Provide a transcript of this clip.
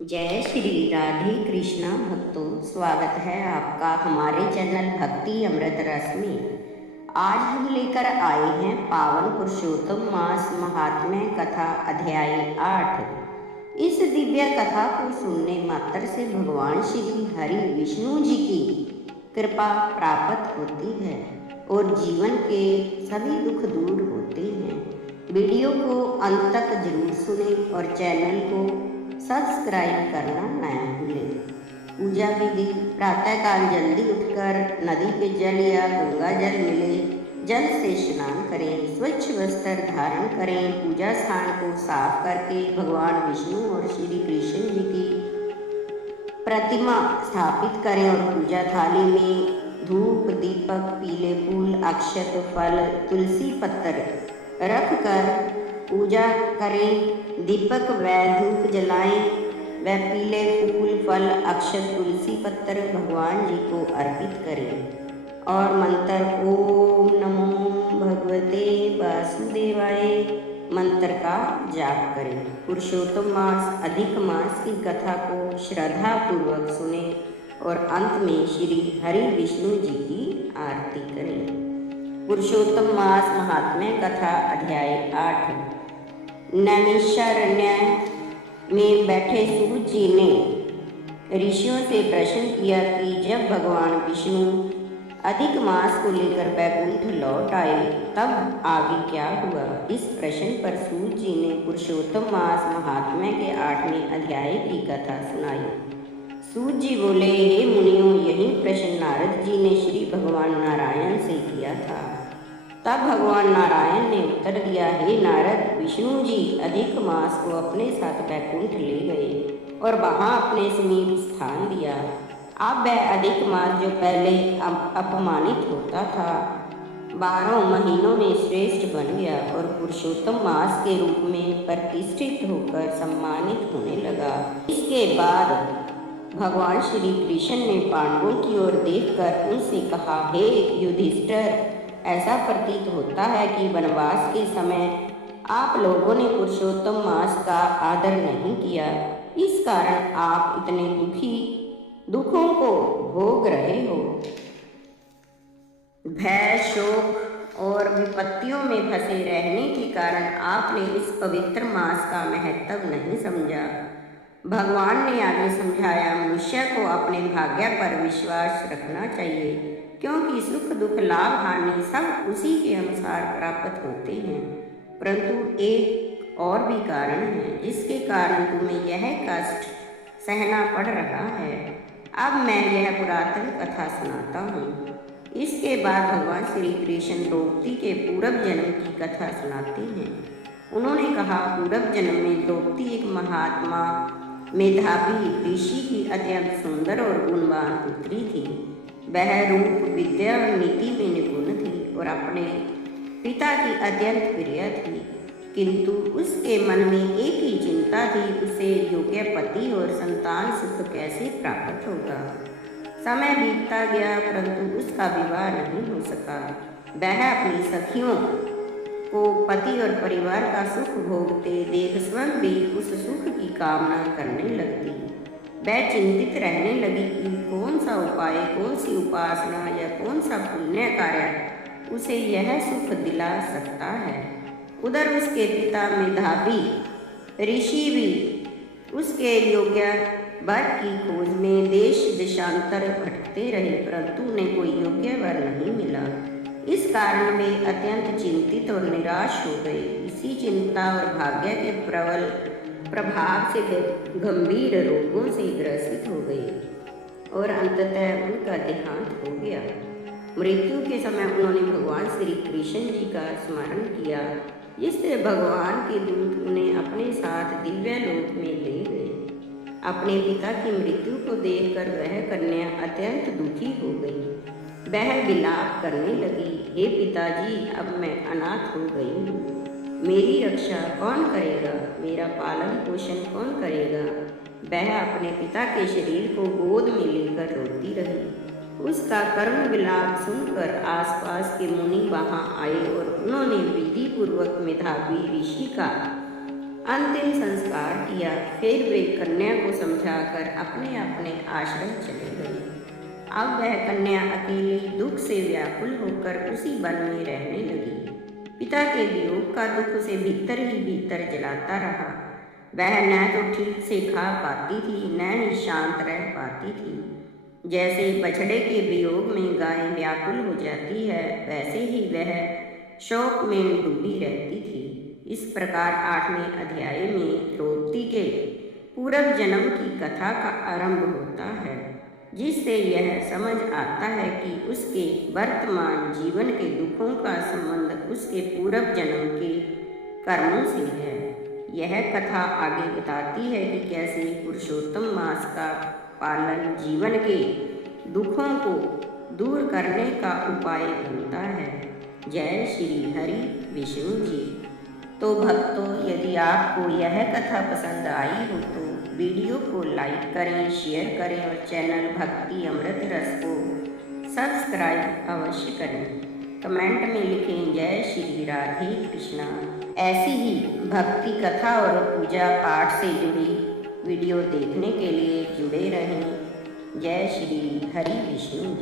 जय श्री राधे कृष्णा भक्तों, स्वागत है आपका हमारे चैनल भक्ति अमृत रस में। आज हम लेकर आए हैं पावन पुरुषोत्तम मास महात्म्य कथा अध्याय 8। इस दिव्य कथा को सुनने मात्र से भगवान श्री हरि विष्णु जी की कृपा प्राप्त होती है और जीवन के सभी दुख दूर होते हैं। वीडियो को अंत तक जरूर सुनें और चैनल को सब्सक्राइब करना न भूलें। पूजा विधि: प्रातःकाल जल्दी उठकर नदी के जल या गंगा जल मिले जल से स्नान करें, स्वच्छ वस्त्र धारण करें, पूजा स्थान को साफ करके भगवान विष्णु और श्री कृष्ण जी की प्रतिमा स्थापित करें और पूजा थाली में धूप, दीपक, पीले फूल, अक्षत, फल, तुलसी पत्र रखकर पूजा करें। दीपक व धूप जलाएं व पीले फूल, फल, अक्षत, तुलसी पत्र भगवान जी को अर्पित करें और मंत्र ओम नमो भगवते वासुदेवाय मंत्र का जाप करें। पुरुषोत्तम मास अधिक मास की कथा को श्रद्धा पूर्वक सुने और अंत में श्री हरि विष्णु जी की आरती करें। पुरुषोत्तम मास महात्म्य कथा अध्याय 8। नैमिषारण्य में बैठे सूत जी ने ऋषियों से प्रश्न किया कि जब भगवान विष्णु अधिक मास को लेकर बैकुंठ लौट आए तब आगे क्या हुआ। इस प्रश्न पर सूत जी ने पुरुषोत्तम मास महात्म्य के 8वें अध्याय की कथा सुनाई। सूत जी बोले, हे मुनियों, यही प्रश्न नारद जी ने श्री भगवान नारायण से किया था। तब भगवान नारायण ने उत्तर दिया, हे नारद, विष्णु जी अधिक मास को अपने साथ बैकुंठ ले गए और वहां अपने समीप स्थान दिया। अब वह अधिक मास जो पहले अपमानित होता था 12 महीनों में श्रेष्ठ बन गया और पुरुषोत्तम मास के रूप में प्रतिष्ठित होकर सम्मानित होने लगा। इसके बाद भगवान श्री कृष्ण ने पांडवों की ओर देखकर उनसे कहा, हे युधिष्ठिर, ऐसा प्रतीत होता है कि वनवास के समय आप लोगों ने पुरुषोत्तम मास का आदर नहीं किया। इस कारण आप इतने दुखों को भोग रहे हो। भय, शोक और विपत्तियों में फंसे रहने के कारण आपने इस पवित्र मास का महत्व नहीं समझा। भगवान ने आगे समझाया, मनुष्य को अपने भाग्य पर विश्वास रखना चाहिए, क्योंकि सुख दुख लाभ हानि सब उसी के अनुसार प्राप्त होते हैं। परंतु एक और भी कारण है जिसके कारण तुम्हें यह कष्ट सहना पड़ रहा है। अब मैं यह पुरातन कथा सुनाता हूँ। इसके बाद भगवान श्री कृष्ण द्रौपदी के पूर्व जन्म की कथा सुनाते हैं। उन्होंने कहा, पूर्व जन्म में द्रौपदी एक महात्मा मेधावी ऋषि की अत्यंत सुंदर और गुणवान पुत्री थी। वह रूप, विद्या और नीति में निपुण थी और अपने पिता की अत्यंत प्रिय थी, किंतु उसके मन में एक ही चिंता थी, उसे योग्य पति और संतान सुख कैसे प्राप्त होगा। समय बीतता गया परंतु उसका विवाह नहीं हो सका। वह अपनी सखियों को पति और परिवार का सुख भोगते देख स्वयं भी उस सुख की कामना करने लगती। वह चिंतित रहने लगी कि कौन सा उपाय, कौन सी उपासना या कौन सा पुण्य कार्य उसे यह सुख दिला सकता है। उधर उसके पिता मेधावी ऋषि भी उसके योग्य वर की खोज में देश देशांतर भटकते रहे, परंतु उन्हें कोई योग्य वर नहीं मिला। इस कारण वे अत्यंत चिंतित और निराश हो गए। इसी चिंता और भाग्य के प्रबल प्रभाव से गंभीर रोगों से ग्रसित हो गए और अंततः उनका देहांत हो गया। मृत्यु के समय उन्होंने भगवान श्री कृष्ण जी का स्मरण किया, जिससे भगवान के दूत उन्हें अपने साथ दिव्य लोक में ले गए। अपने पिता की मृत्यु को देखकर वह कन्या अत्यंत दुखी हो गई। वह विलाप करने लगी, हे पिताजी, अब मैं अनाथ हो गई हूँ। मेरी रक्षा कौन करेगा, मेरा पालन पोषण कौन करेगा। वह अपने पिता के शरीर को गोद में लेकर रोती रही। उसका कर्म विलाप सुनकर आसपास के मुनि वहां आए और उन्होंने विधि पूर्वक मेधावी ऋषि का अंतिम संस्कार किया। फिर वे कन्या को समझाकर अपने अपने आश्रम चले गए। अब वह कन्या अकेली दुख से व्याकुल होकर उसी वन में रहने लगी। पिता के वियोग का दुख उसे भीतर ही भीतर जलाता रहा। वह न तो ठीक से खा पाती थी, न ही शांत रह पाती थी। जैसे बछड़े के वियोग में गाय व्याकुल हो जाती है, वैसे ही वह शोक में डूबी रहती थी। इस प्रकार 8वें अध्याय में द्रौपदी के पूर्व जन्म की कथा का आरंभ होता है, जिससे यह समझ आता है कि उसके वर्तमान जीवन के दुखों का संबंध उसके पूर्व जन्म के कर्मों से है। यह कथा आगे बताती है कि कैसे पुरुषोत्तम मास का पालन जीवन के दुखों को दूर करने का उपाय बनता है। जय श्री हरि विष्णु जी। तो भक्तों, यदि आपको यह कथा पसंद आई हो तो वीडियो को लाइक करें, शेयर करें और चैनल भक्ति अमृत रस को सब्सक्राइब अवश्य करें। कमेंट में लिखें जय श्री राधे कृष्णा। ऐसी ही भक्ति कथा और पूजा पाठ से जुड़ी वीडियो देखने के लिए जुड़े रहें। जय श्री हरि विष्णु।